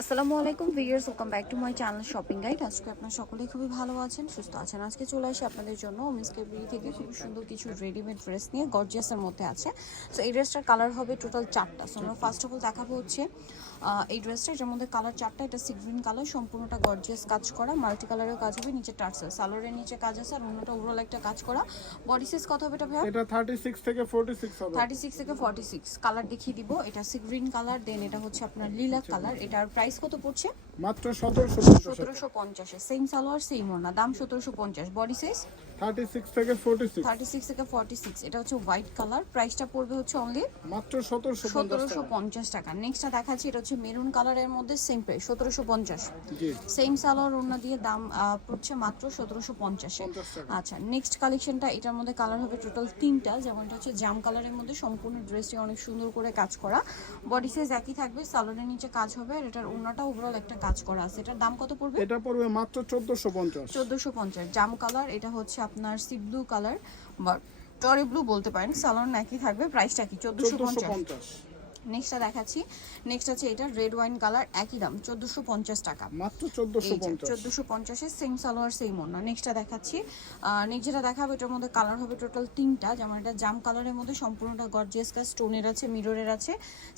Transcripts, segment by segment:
আসসালামু আলাইকুম viewers, welcome back to my channel shopping guide. আজকে আপনারা সকলেই খুবই ভালো আছেন, সুস্থ আছেন। আজকে চলে আসি আপনাদের জন্য মিস কেবরি থেকে খুব সুন্দর কিছু রেডিমেড ড্রেস নিয়ে, গর্জিয়াসের মধ্যে আছে। সো এই ড্রেসটার কালার হবে টোটাল 4টা। সো আমরা ফার্স্ট অফ অল দেখাবো হচ্ছে এই ড্রেসটা, এটার মধ্যে কালার 4টা। এটা সি গ্রিন কালার, সম্পূর্ণটা গর্জিয়াস কাজ করা, মাল্টি কালারের কাজ হবে। নিচে টার্সেল, সালোয়ারের নিচে কাজ আছে, আর অন্যটা ওভারঅল একটা কাজ করা। বডি সাইজ কত হবে এটা ভাই? এটা 36 থেকে 46 হবে। 36 থেকে 46 কালার দেখিয়ে দিব। এটা সি গ্রিন কালার, দেন এটা হচ্ছে আপনার লিলাক কালার। এটার প্রাইস কত পড়ছে? মাত্র 1750 1750। সেম সালোয়ার সেম ওড়না, দাম 1750। বডি সাইজ 36 থেকে 46 36 থেকে 46। এটা হচ্ছে হোয়াইট কালার, প্রাইসটা পড়বে হচ্ছে অনলি মাত্র 1750 টাকা। নেক্সটটা দেখাচ্ছি, এটা হচ্ছে মেরুন কালারের মধ্যে সেম প্রাইস 1750। জি সেম সালোয়ার ওড়না দিয়ে দাম পড়ছে মাত্র 1750 এ। আচ্ছা, নেক্সট কালেকশনটা, এটার মধ্যে কালার হবে টোটাল 3টা। যেমন এটা হচ্ছে জাম কালারের মধ্যে, সম্পূর্ণ ড্রেসটি অনেক সুন্দর করে কাজ করা। বডি সাইজ একই থাকবে, সালোয়ারের নিচে কাজ হবে, আর এটার ওড়নাটা ওভারঅল একটা কাজ করা আছে। এটার দাম কত পড়বে? এটা পড়বে মাত্র 1450 1450। জাম কালার, এটা হচ্ছে আপনার সি ব্লু কালার বা টরি ব্লু বলতে পারেন। সালোয়ার একই থাকবে, প্রাইসটা কি? 1450। নেক্সটটা দেখাচ্ছি, নেক্সট আছে এটা রেড ওয়াইন কালার, একই দাম 1450 টাকা। মাত্র 1450 1450 এর সেম সালোয়ার সেম ওড়না। নেক্সটটা দেখাচ্ছি, নেক্সট যেটা দেখাবো এটার মধ্যে কালার হবে টোটাল 3টা। যেমন এটা জাম কালারের মধ্যে সম্পূর্ণটা গর্জিয়াস কাজ, স্টোনের আছে, মিররের আছে।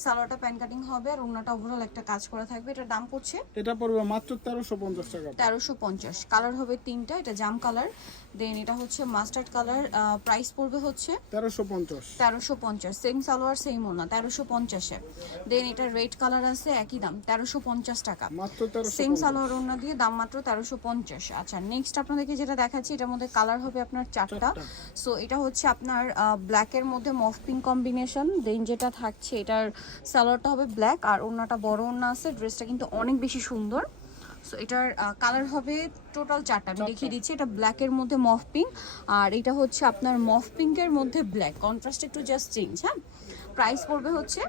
সালোয়ারটা প্যান কাটিং হবে, আর ওড়নাটা ওভারঅল একটা কাজ করা থাকবে। এটার দাম পড়ছে এটা পড়বে মাত্র 1350 টাকা। 1350। কালার হবে 3টা। এটা জাম কালার, দেন এটা হচ্ছে মাস্টার্ড কালার। প্রাইস পড়বে হচ্ছে 1350। সেম সালোয়ার সেম ওড়না, 1350। দেন এটা রেড কালার আছে, একই দাম 1350 টাকা। মাত্র সেম 1350 সালোয়ার ওড়না দিয়ে দাম মাত্র 1350। আচ্ছা, নেক্সট আপনাদেরকে যেটা দেখাচ্ছি, এটার মধ্যে কালার হবে আপনার 4টা। সো এটা হচ্ছে আপনার ব্ল্যাকের মধ্যে মফ পিঙ্ক কম্বিনেশন। দেন যেটা থাকছে, এটার সালোয়ারটা হবে ব্ল্যাক, আর ওড়নাটা বড় ওড়না আছে। ড্রেসটা কিন্তু অনেক বেশি সুন্দর। সো এটার কালার হবে টোটাল 4টা। আমি দেখিয়ে দিচ্ছি, এটা ব্ল্যাকের মধ্যে মফ পিঙ্ক, আর এটা হচ্ছে আপনার মফ পিঙ্কের মধ্যে ব্ল্যাক, কন্ট্রাস্ট একটু জাস্ট চেঞ্জ। হ্যাঁ, প্রাইস পড়বে হচ্ছে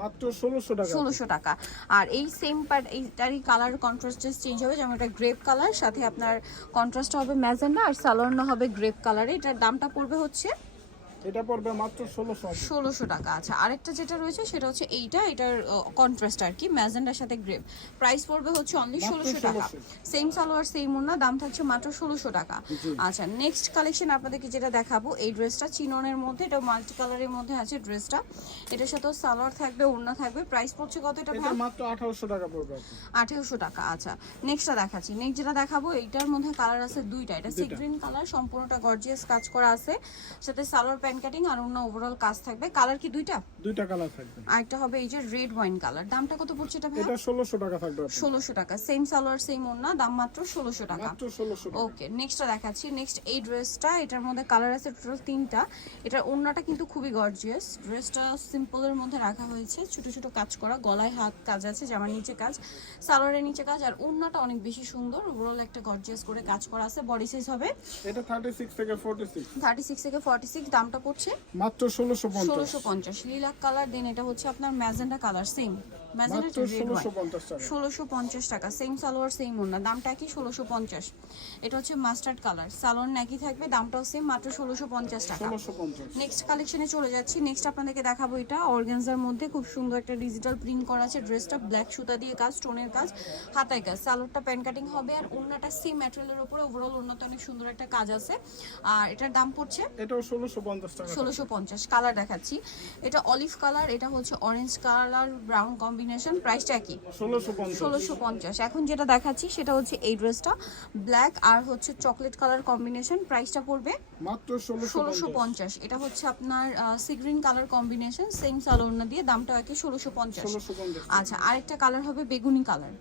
মাত্র 1600 টাকা। 1600 টাকা। আর এই সেম পার্ট, এইটারই কালার কন্ট্রাস্ট চেঞ্জ হবে। যেমন এটা গ্রেপ কালার, সাথে আপনার কন্ট্রাস্ট হবে ম্যাজেন্ডা, আর সালোয়ার হবে গ্রেপ কালারে। এটার দামটা পড়বে হচ্ছে এটা পড়বে মাত্র 1600 টাকা। আচ্ছা, আরেকটা যেটা রয়েছে সেটা হচ্ছে এইটা, এটার কন্ট্রাস্ট আর কি, ম্যাজেন্ডার সাথে গ্রেপ। প্রাইস পড়বে হচ্ছে অনলি 1600 টাকা। সেম সালোয়ার সেম ওড়না, দাম থাকছে মাত্র 1600 টাকা। আচ্ছা, নেক্সট কালেকশন আপনাদেরকে যেটা দেখাবো, এই ড্রেসটা চিননের মধ্যে, এটা মাল্টি কালারের মধ্যে আছে ড্রেসটা। এটার সাথে সালোয়ার থাকবে, ওড়না থাকবে। প্রাইস পড়ছে কত এটা? এটা মাত্র 1800 টাকা পড়বে। 1800 টাকা। আচ্ছা, নেক্সটটা দেখাচ্ছি। নেক্সট যেটা দেখাবো, এইটার মধ্যে কালার আছে 2টা। এটা সি গ্রিন কালার, সম্পূর্ণটা গর্জিয়াস কাজ করা আছে, সাথে সালোয়ার প্যান্ট কাটিং আর অন্য ওভারঅল কাজ থাকবে। কালার কি দুইটা? দুইটা কালার থাকবে। আরেকটা হবে এই যে রেড ওয়াইন কালার। দামটা কত পড়ছে এটা ভাই? এটা 1600 টাকা থাকবে। 1600 টাকা। সেম সালোয়ার সেম ওড়না, দাম মাত্র 1600 টাকা। মাত্র 1600 টাকা। ওকে, নেক্সটটা দেখাচ্ছি। নেক্সট এই ড্রেসটা, এটার মধ্যে কালার আছে টোটাল 3টা। এটার ওড়নাটা কিন্তু খুবই গর্জিয়াস। ড্রেসটা সিম্পলের মধ্যে রাখা হয়েছে, ছোট ছোট কাজ করা, গলায় হাত কাজ আছে, জামার নিচে কাজ, সালোয়ারের নিচে কাজ, আর ওড়নাটা অনেক বেশি সুন্দর। ওভারঅল একটা গর্জিয়াস করে কাজ করা আছে। বডি সাইজ হবে এটা 36 থেকে 46। 36 থেকে 46। দামটা পড়ছে মাত্র 1650। লিলাক কালার, দেন এটা হচ্ছে আপনার magenta colour, same magenta red wine. 1650 টাকা। সেম সালোয়ার সেম ওড়না, দামটা কি? 1650। এটা হচ্ছে মাস্টার্ড কালার, সালোয়ার একই থাকবে, দামটাও সেম, মাত্র 1650 টাকা। 1650। নেক্সট কালেকশনে চলে যাচ্ছি। নেক্সট আপনাদেরকে দেখাবো, এটা অর্গানজার মধ্যে খুব সুন্দর একটা ডিজিটাল প্রিন্ট করা আছে। ড্রেসটা ব্ল্যাক সুতা দিয়ে কাজ, স্টোনের কাজ, হাতায় কাজ, সালোয়ারটা প্যান কাটিং হবে, আর ওড়নাটা সেম ম্যাটেরিয়ালের উপরে। ওভারঅল ওড়নাতে অনেক সুন্দর একটা কাজ আছে। আর এটার দাম পড়ছে এটাও 1650 টাকা। 1650। কালার দেখাচ্ছি, এটা অলিভ কালার, এটা হচ্ছে অরেঞ্জ কালার ব্রাউন কম্বিনেশন। প্রাইসটা কি? 1650। এখন যেটা দেখাচ্ছি সেটা হচ্ছে এই ড্রেসটা, ব্ল্যাক আর হচ্ছে চকলেট কালার কম্বিনেশন। প্রাইসটা পড়বে মাত্র 1650। এটা হচ্ছে আপনার sea green colour combination, same salwar দিয়ে, দামটা কি? 1650। আচ্ছা, আরেকটা কালার হবে বেগুনি কালার,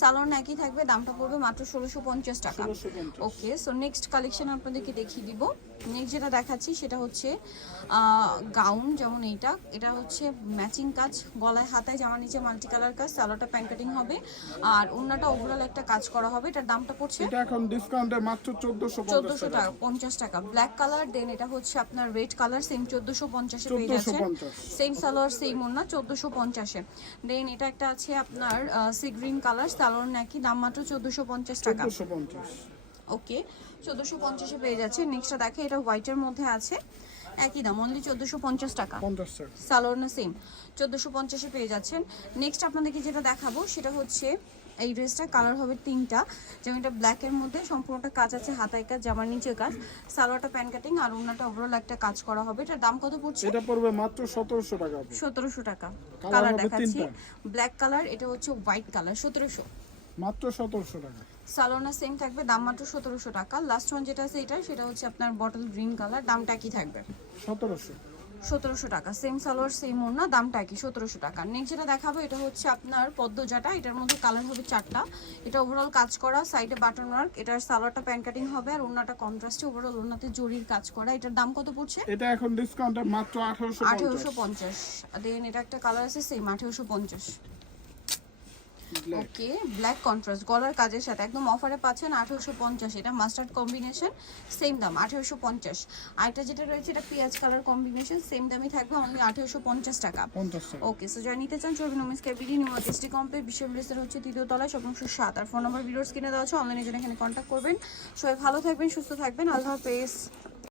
সালোয়ার একই থাকবে, দামটা পড়বে মাত্র 1650 টাকা। ওকে, সো নেক্সট কালেকশন আপনাদেরকে দেখিয়ে দিব। নেক্সট যেটা দেখাচ্ছি সেটা হচ্ছে গাউন। যেমন এটা হচ্ছে ম্যাচিং কাজ, গলায় হাতায় জামা নিচে মাল্টি কালার কাজ, সালোয়ারটা প্যান্ট কাটিং হবে, আর ওড়নাটা ওভারঅল একটা কাজ করা হবে। এটার দামটা পড়ছে এটা এখন ডিসকাউন্টে মাত্র 1450 টাকা, 50 টাকা। ব্ল্যাক কালার, দেন এটা হচ্ছে আপনার রেড কালার, সেম 1450 এ পেয়ে যাচ্ছেন। সেম সালোয়ার সেম ওড়না, 1450 এ। দেন এটা একটা আছে আপনার সি গ্রিন কালার, সালোয়ার নাকি, দাম মাত্র 1450 টাকা। 1450। ওকে, 1450 এ পেয়ে যাচ্ছে। নেক্সটটা দেখে, এটা হোয়াইটের মধ্যে আছে। একই দাম অনলি 1450 টাকা। 50 টাকা। সালোয়ার না সেম 1450-এ পেয়ে যাচ্ছেন। নেক্সট আপনাদেরকে যেটা দেখাবো সেটা হচ্ছে এই ড্রেসটা কালার হবে তিনটা, যেমন এটা ব্ল্যাকের মধ্যে সম্পূর্ণটা কাজ আছে, হাতায় কাজ, জামার নিচে কাজ, সালোয়ারটা প্যান কাটিং আর ওড়নাটা ওভারঅল একটা কাজ করা হবে। এটার দাম কত পড়ছে? এটা পড়বে মাত্র 1700 টাকা। 1700 টাকা। কালার কালার হবে দেখাচ্ছি, তিনটা। ব্ল্যাক কালার, এটা হচ্ছে হোয়াইট কালার। 1700 মাত্র 1700 টাকা। সালোনা সেম থাকবে, দাম মাত্র 1700 টাকা। লাস্ট ওয়ান যেটা আছে এটা, সেটা হচ্ছে আপনার বটল গ্রিন কালার, দামটা কি থাকবে? 1700। 1700 টাকা। সেম সালোয়ার সেম ওড়না, দামটা কি? 1700 টাকা। নেক্সট যেটা দেখাবো এটা হচ্ছে আপনার পদ্মজাটা, এটার মধ্যে কালার হবে 4টা। এটা ওভারঅল কাজ করা, সাইডে বাটন ওয়ার্ক, এটার সালোয়ারটা প্যান কাটিং হবে আর ওড়নাটা কন্ট্রাস্টে, ওভারঅল ওড়নাতে জরির কাজ করা। এটার দাম কত পড়ছে? এটা এখন ডিসকাউন্টে মাত্র 1850। 1850। দেন এটা একটা কালার আছে সেম 1850। ওকে, ব্ল্যাক কন্ট্রাস্ট গলার কাজের সাথে একদম অফারে পাচ্ছেন 1850। এটা মাস্টার্ড কম্বিনেশন, সেম দাম 1850। আর এটা যেটা রয়েছে এটা পেঁয়াজ কালার কম্বিনেশন, সেম দামই থাকবে অনলি 1850 টাকা। 50 টাকা। ওকে, সো যারা নিতে চান চলবে নমিস ক্যাবিডি নিউ এসডি কমপ্লেক্স বিশ্ববিদ্যালয়ের হচ্ছে 3য় তলায়, শপ নম্বর 7। আর ফোন নাম্বার ভিডিওস কিনে দেওয়া আছে, অনলাইনে জন্য এখানে কন্ট্যাক্ট করবেন। সবাই ভালো থাকবেন, সুস্থ থাকবেন, আল্লাহ হাফেজ।